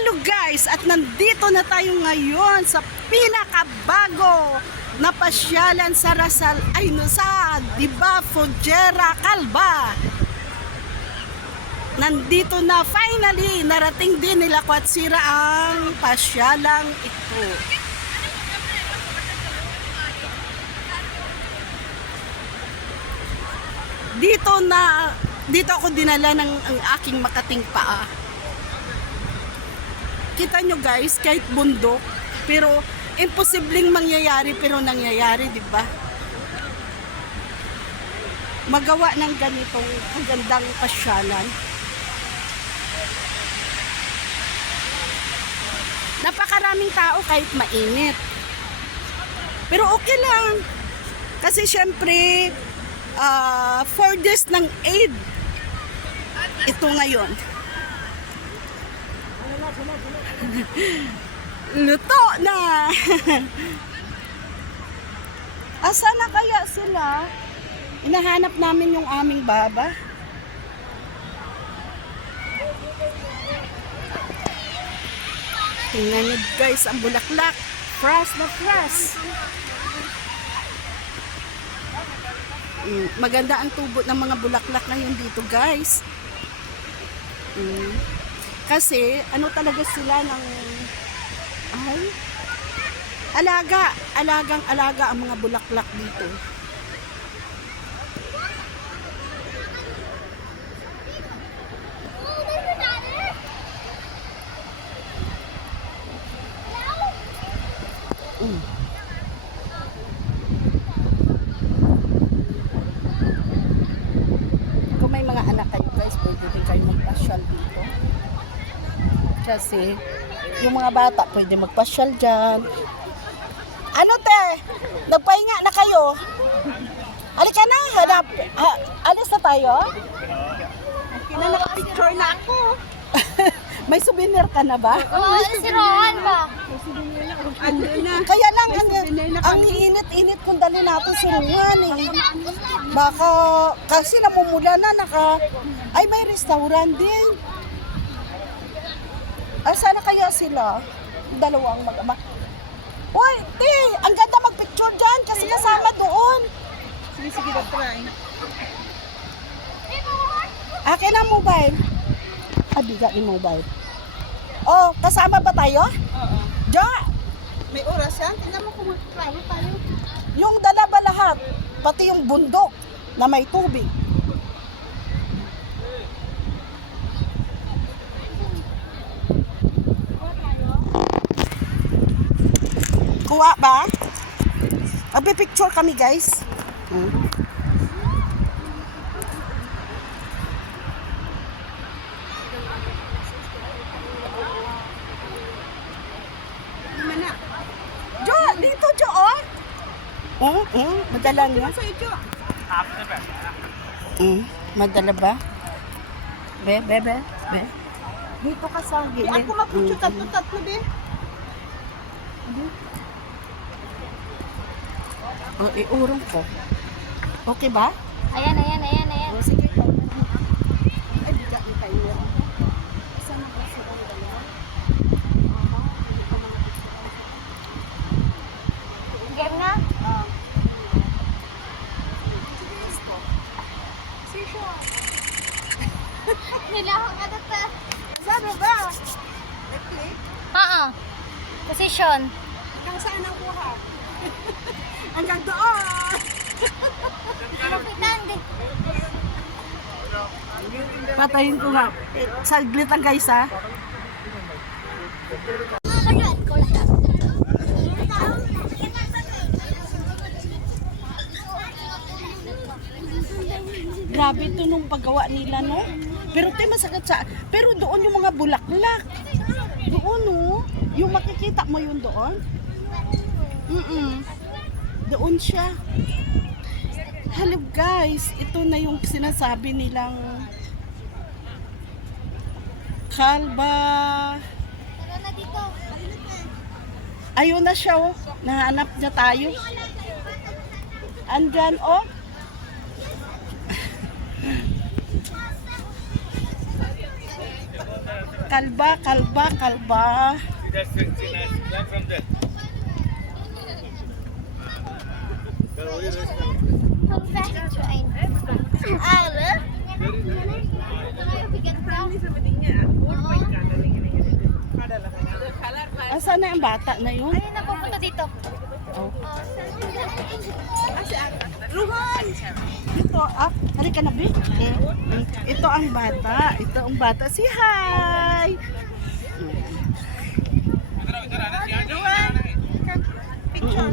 Hello guys! At nandito na tayo ngayon sa pinakabago na pasyalan sa Rasal ay no, sa Diba Fujera Kalba. Nandito na finally narating din nila Kwatsira ang pasyalang ito. Dito na dito ako dinala ng ang aking makating paa kita nyo guys, kahit bundok, pero imposibleng mangyayari pero nangyayari, di ba? Magawa ng ganitong kagandang pasyalan. Napakaraming tao kahit mainit. Pero okay lang. Kasi syempre, ah, four days ng aid. Ito ngayon. Luto na! Asa na kaya sila? Inahanap namin yung aming baba. Tingnan niyo guys, ang bulaklak. Fresh na fresh. Mm, maganda ang tubo ng mga bulaklak ngayon dito guys. Mm. Kasi, ano talaga sila ng... Ay? Alaga. Alagang alaga ang mga bulaklak dito. Mm. Kung may mga anak kayo guys, pwede din kayo magpasyal dito. Kasi, yung mga bata pwede magpasyal dyan. Ano te? Nagpahinga na kayo? Halika na, hanap. Ha, alis na tayo? Okay na, ako. May souvenir ka na ba? Oo, si Rohan ba? Kaya lang, ang, ang init-init kung dali natin si Ruhan eh. Baka, kasi namumula na, naka, ay may restaurant din. Ay, sana kaya sila? Dalawang mag-ama. Uy, te, ang ganda magpicture dyan kasi kasama doon. Sige, sige, try. Akin ang mobile. Ah, bigat ni mobile. Oh, kasama ba tayo? Oo. Ja, May oras yan. Tingnan mo kung magkano tayo. yung dala ba lahat? Pati yung bundok na may tubig. Kuha ba? Magpipicture kami guys. Hmm. Jo, dito Jo, oh. Oh, oh, madala niya. Sa ito. Mm, madala ba? Be, be, be, be. Dito ka sa Di gilid. ako maputyo Mm, tatlo-tatlo din. Oh, iurong ko. Okay ba? Ayan, ayan, ayan, ayan. Oh, sige. Ay, bigat ni tayo. Isa na kasi ang dalawa. Game na? Ah, Nilahang ka dito. Sabi ba? Nag-click. Oo. Position. Hanggang saan ang kuha? Hanggang doon. Patayin ko nga. Saglit lang guys ha. Grabe ito nung paggawa nila no. Pero te masagat sa pero doon yung mga bulaklak. Doon no. Yung makikita mo yun doon. Mm Doon siya. Hello guys, ito na yung sinasabi nilang kalba. Tara na dito. Ayun na siya oh. Nahanap niya tayo. Andyan oh. kalba, kalba, kalba. Asan na ang bata na yun? Ayun na pupunta dito. Oh. Ruhan! Ito, ah, halika na, Bi. Mm, Ito ang bata. Ito ang bata. Si hi! Mm-mm.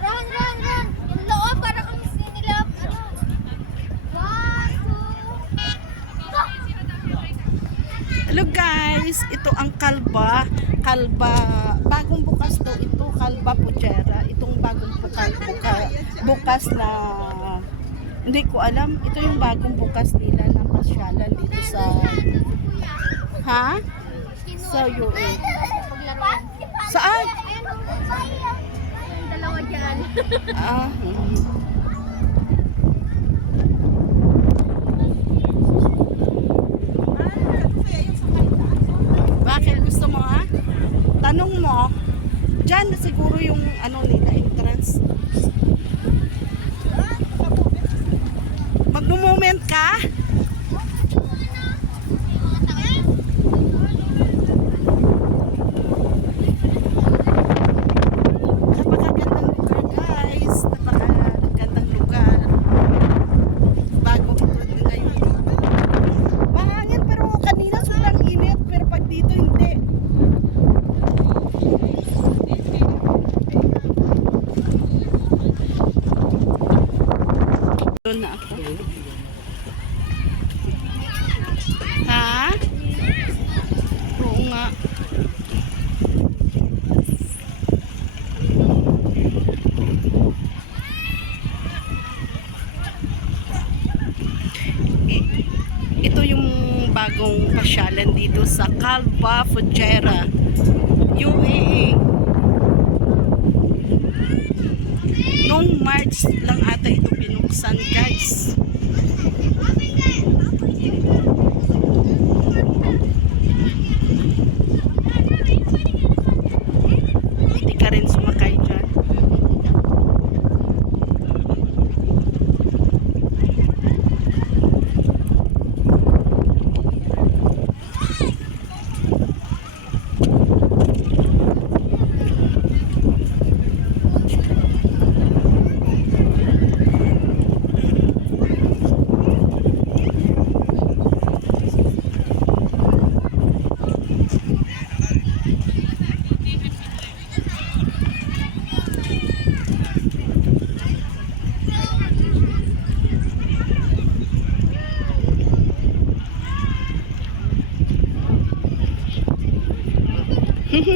Run, run, run! Yung loob, para kami sinilab. Ano? One, two, Hello guys, ito ang kalba. Kalba, bagong bukas to ito, kalba pujera. Itong bagong bukas, buka, bukas na, hindi ko alam. Ito yung bagong bukas nila na pasyalan dito sa, ha? Sa UE. Saan? Dalawa dyan. Ah, mm. Bakit gusto mo ha? Tanong mo, dyan siguro yung ano nila, entrance. lugar dito sa Calva Fujera, UAE. Noong March lang ata ito binuksan guys. Hindi ka rin sumakay dyan. Mabalda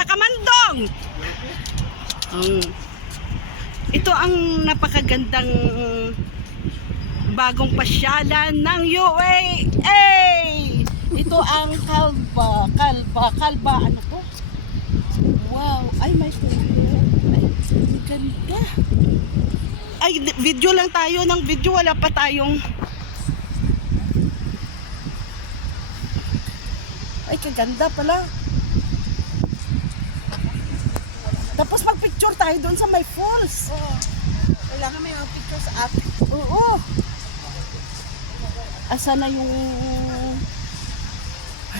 ka man dong! Mm. Ito ang napakagandang bagong pasyalan ng UAA! Ito ang kalba, kalba, kalba, ano? Wow, ay may Ay, ganda. Ay, video lang tayo ng video, wala pa tayong Ay, kaganda pala. Tapos magpicture tayo doon sa may falls. Oo. Kailangan may mga picture sa app. Oo. Asa na yung...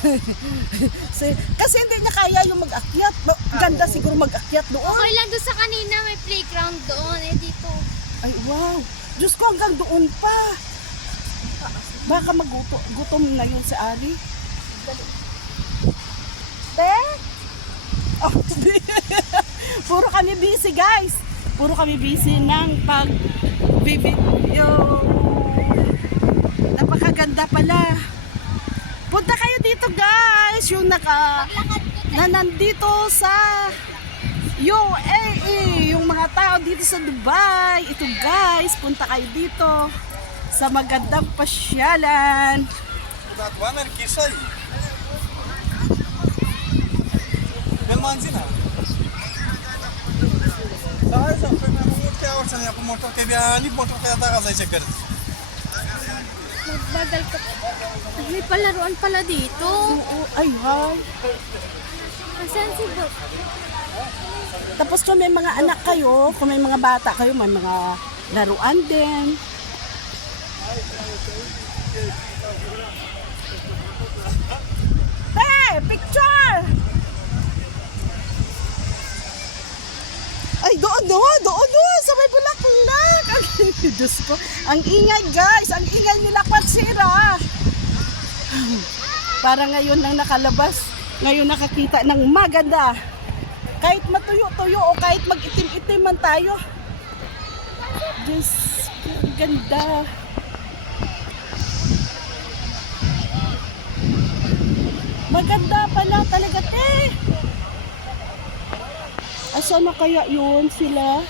Si- Kasi hindi niya kaya yung mag-akyat. Ganda siguro mag-akyat doon. Okay lang doon sa kanina, may playground doon. Eh, dito. Ay, wow. Diyos ko, hanggang doon pa. Baka magutom gutom na yun si Ali. Te? Oh, Puro kami busy, guys. Puro kami busy ng pag video. Napakaganda pala. Punta kayo dito guys, yung naka na nandito sa UAE, yung mga tao dito sa Dubai. Ito guys, punta kayo dito sa magandang pasyalan. Magbagal ka may palaruan pala dito. Oo, ay, hi. Asan si? Tapos kung may mga anak kayo, kung may mga bata kayo, may mga laruan din. Hey, picture! Ay, doon, doon, doon, doon, sa may bulaklak. Ang, Diyos ko, ang ingay guys, ang ingay nila kwatsira. Para ngayon lang nakalabas, ngayon nakakita ng maganda. Kahit matuyo-tuyo o kahit mag-itim-itim man tayo. Diyos, ganda. Maganda pala talaga, te. Asa na kaya yun sila?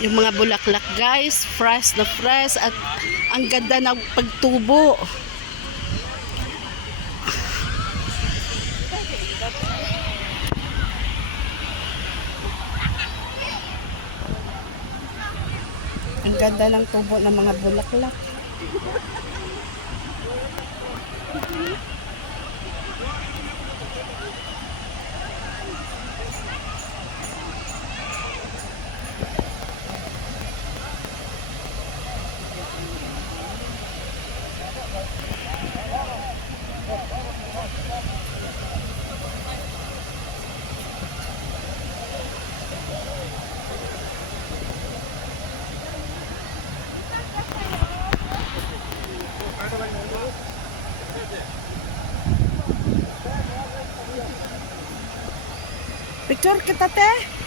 Yung mga bulaklak guys, fresh na fresh at ang ganda ng pagtubo. Ang ganda ng tubo ng mga bulaklak. Picture kita te.